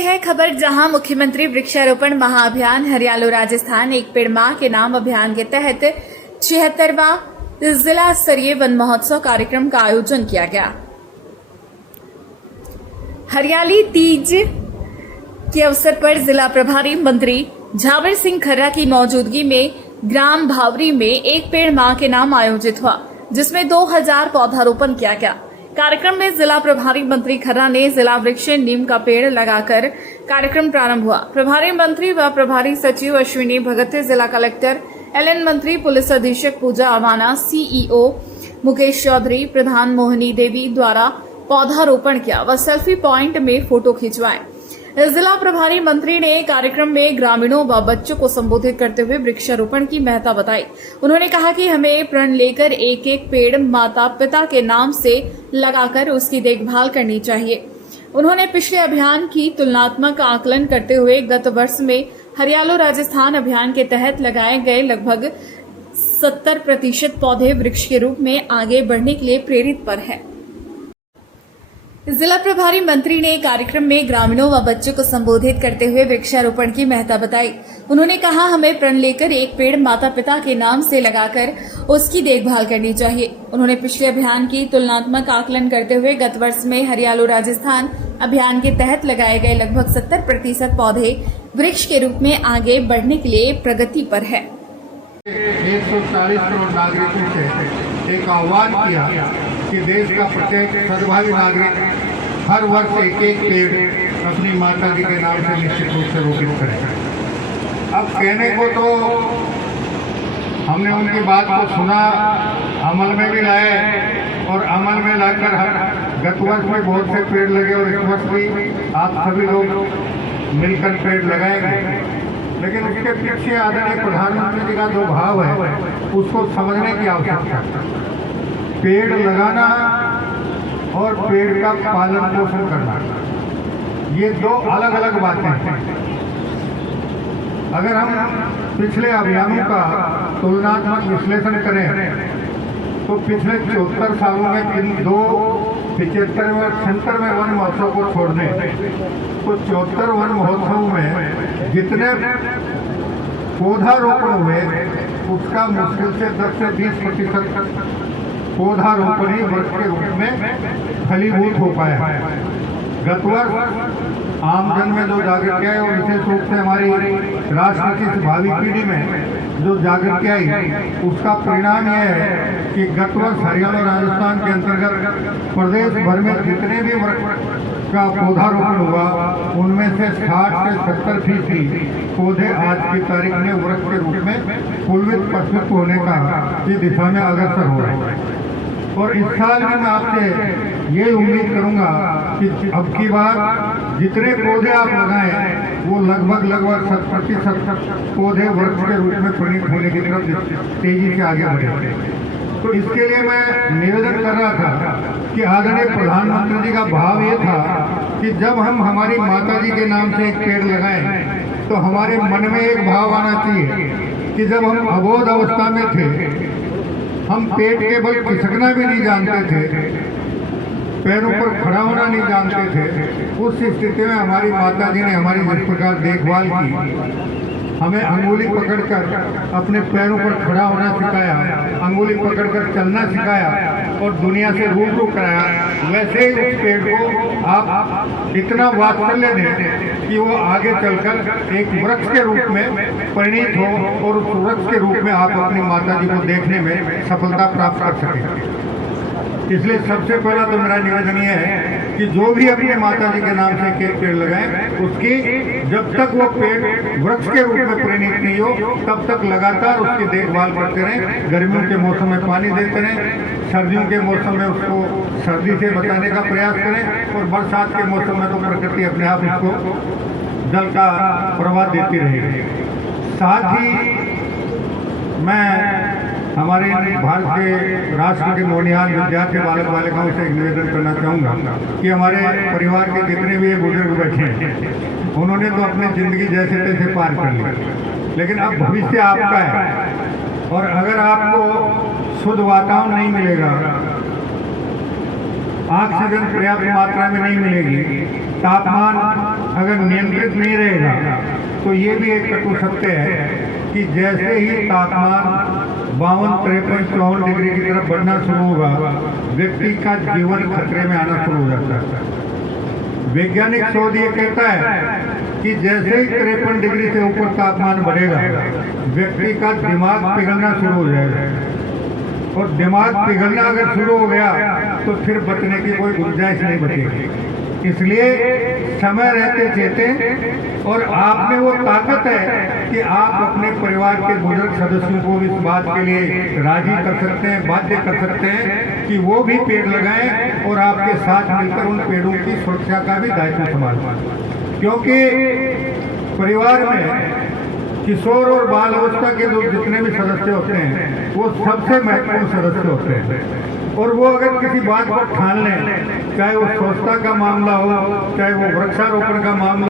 हैं खबर, जहां मुख्यमंत्री वृक्षारोपण महाअभियान हरियालो राजस्थान एक पेड़ मां के नाम अभियान के तहत 76वां जिला स्तरीय वन महोत्सव कार्यक्रम का आयोजन किया गया। हरियाली तीज के अवसर पर जिला प्रभारी मंत्री झावर सिंह खर्रा की मौजूदगी में ग्राम भावरी में एक पेड़ मां के नाम आयोजित हुआ, जिसमें 2000 पौधारोपण किया गया। कार्यक्रम में जिला प्रभारी मंत्री खर्रा ने जिला वृक्ष नीम का पेड़ लगाकर कार्यक्रम प्रारंभ हुआ। प्रभारी मंत्री व प्रभारी सचिव अश्विनी भगत, जिला कलेक्टर एलएन मंत्री, पुलिस अधीक्षक पूजा अवाना, सीईओ मुकेश चौधरी, प्रधान मोहिनी देवी द्वारा पौधारोपण किया व सेल्फी पॉइंट में फोटो खिंचवाए। जिला प्रभारी मंत्री ने कार्यक्रम में ग्रामीणों व बच्चों को संबोधित करते हुए वृक्षारोपण की महत्ता बताई। उन्होंने कहा कि हमें प्रण लेकर एक एक पेड़ माता पिता के नाम से लगाकर उसकी देखभाल करनी चाहिए। उन्होंने पिछले अभियान की तुलनात्मक आकलन करते हुए गत वर्ष में हरियालो राजस्थान अभियान के तहत लगाए गए लगभग 70% पौधे वृक्ष के रूप में आगे बढ़ने के लिए प्रेरित पर है। जिला प्रभारी मंत्री ने कार्यक्रम में ग्रामीणों व बच्चों को संबोधित करते हुए वृक्षारोपण की महत्ता बताई। उन्होंने कहा, हमें प्रण लेकर एक पेड़ माता पिता के नाम से लगाकर उसकी देखभाल करनी चाहिए। उन्होंने पिछले अभियान की तुलनात्मक आकलन करते हुए गत वर्ष में हरियालो राजस्थान अभियान के तहत लगाए गए लगभग 70% पौधे वृक्ष के रूप में आगे बढ़ने के लिए प्रगति पर है। 140 करोड़ नागरिकों से एक आह्वान किया कि देश का प्रत्येक सर्वभावी नागरिक हर वर्ष एक एक पेड़ अपनी माता जी के नाम से निश्चित रूप से रोपित करें। अब कहने को तो हमने उनकी बात को सुना, अमल में भी लाए और अमल में लाकर गत वर्ष में बहुत से पेड़ लगे और इस वर्ष भी आप सभी लोग मिलकर पेड़ लगाएंगे। लेकिन उसके पीछे आदरणीय प्रधानमंत्री जी का जो भाव है उसको समझने की आवश्यकता है। पेड़ लगाना और पेड़ का पालन पोषण करना, ये दो अलग अलग बातें हैं। अगर हम पिछले अभियानों का तुलनात्मक विश्लेषण करें तो पिछले 74 सालों में इन दो 75वें और 76वें वन महोत्सव को छोड़ दें तो 74 वन महोत्सव में जितने पौधारोपण हुए उसका मुश्किल से 10 से 20% पौधारोपण ही वर्ष के रूप में फलीभूत हो पाया। गत वर्ष आमजन में जो जागृति आई और विशेष रूप से हमारी राष्ट्र की भावी पीढ़ी में जो जागृति आई उसका परिणाम यह है कि गत वर्ष हरियाणा राजस्थान के अंतर्गत प्रदेश भर में जितने भी वृक्ष का पौधारोपण हुआ उनमें से 60 से 70% पौधे आज की तारीख में वृक्ष के रूप में कुलवित प्रस्तुत होने का की दिशा में अग्रसर हो रहे हैं। और इस साल भी मैं आपसे ये उम्मीद करूंगा कि अब की बार जितने पौधे आप लगाएं वो लगभग 100% पौधे वृक्ष के रूप में परिणत होने की तरफ तेजी से आगे बढ़े। तो इसके लिए मैं निवेदन कर रहा था कि आदरणीय प्रधानमंत्री जी का भाव ये था कि जब हम हमारी माता जी के नाम से एक पेड़ लगाएं तो हमारे मन में एक भाव आना चाहिए कि जब हम अबोध अवस्था में थे, हम पेट के बल खिसकना भी नहीं जानते थे, पैरों पर खड़ा होना नहीं जानते थे, उस स्थिति में हमारी माता जी ने हमारी जिस प्रकार देखभाल की, हमें अंगुली पकड़कर अपने पैरों पर खड़ा होना सिखाया, अंगुली पकड़कर चलना सिखाया और दुनिया से रूबरू कराया, वैसे ही उस पेड़ को आप इतना वात्सल्य दें कि वो आगे चलकर एक वृक्ष के रूप में परिणित हो और उस वृक्ष के रूप में आप अपनी माता जी को देखने में सफलता प्राप्त कर सकें। इसलिए सबसे पहला तो मेरा निवेदन ये है कि जो भी अपने माता जी के नाम से एक पेड़ लगाएं उसकी जब तक वो पेड़ वृक्ष के रूप में परिणित नहीं हो तब तक लगातार उसकी देखभाल करते रहें। गर्मियों के मौसम में पानी देते रहें, सर्दियों के मौसम में उसको सर्दी से बचाने का प्रयास करें और बरसात के मौसम में तो प्रकृति अपने आप उसको जल का प्रवाह देती रहेगी। साथ ही मैं हमारे भारत के राष्ट्र के नौनिहाल विद्यार्थी बालक बालिकाओं से एक निवेदन करना चाहूँगा कि हमारे परिवार के जितने भी बुजुर्ग बैठे हैं उन्होंने तो अपनी ज़िंदगी जैसे तैसे पार कर ली, लेकिन अब भविष्य आपका है और अगर आपको शुद्ध वातावरण नहीं मिलेगा, ऑक्सीजन पर्याप्त मात्रा में नहीं मिलेगी, तापमान अगर नियंत्रित नहीं रहेगा तो ये भी एक कटु सत्य है कि जैसे ही तापमान 52, 53, 54 डिग्री की तरफ बढ़ना शुरू होगा, व्यक्ति का जीवन खतरे में आना शुरू हो जाता है। वैज्ञानिक शोध ये कहता है कि जैसे ही 53 डिग्री से ऊपर तापमान बढ़ेगा, व्यक्ति का दिमाग पिघलना शुरू हो जाएगा, और दिमाग पिघलना अगर शुरू हो गया तो फिर बचने की कोई गुंजाइश नहीं बचेगी। इसलिए समय रहते चेतें, और आप में वो ताकत है कि आप अपने परिवार के बुजुर्ग सदस्यों को इस बात के लिए राजी कर सकते हैं, बाध्य कर सकते हैं कि वो भी पेड़ लगाएं और आपके साथ मिलकर उन पेड़ों की सुरक्षा का भी दायित्व संभालें। क्योंकि परिवार में किशोर और बाल अवस्था के जो जितने भी सदस्य होते हैं वो सबसे महत्वपूर्ण सदस्य होते हैं, और वो अगर किसी बात को ठान लें, चाहे वो स्वच्छता का मामला हो, चाहे वो वृक्षारोपण का मामला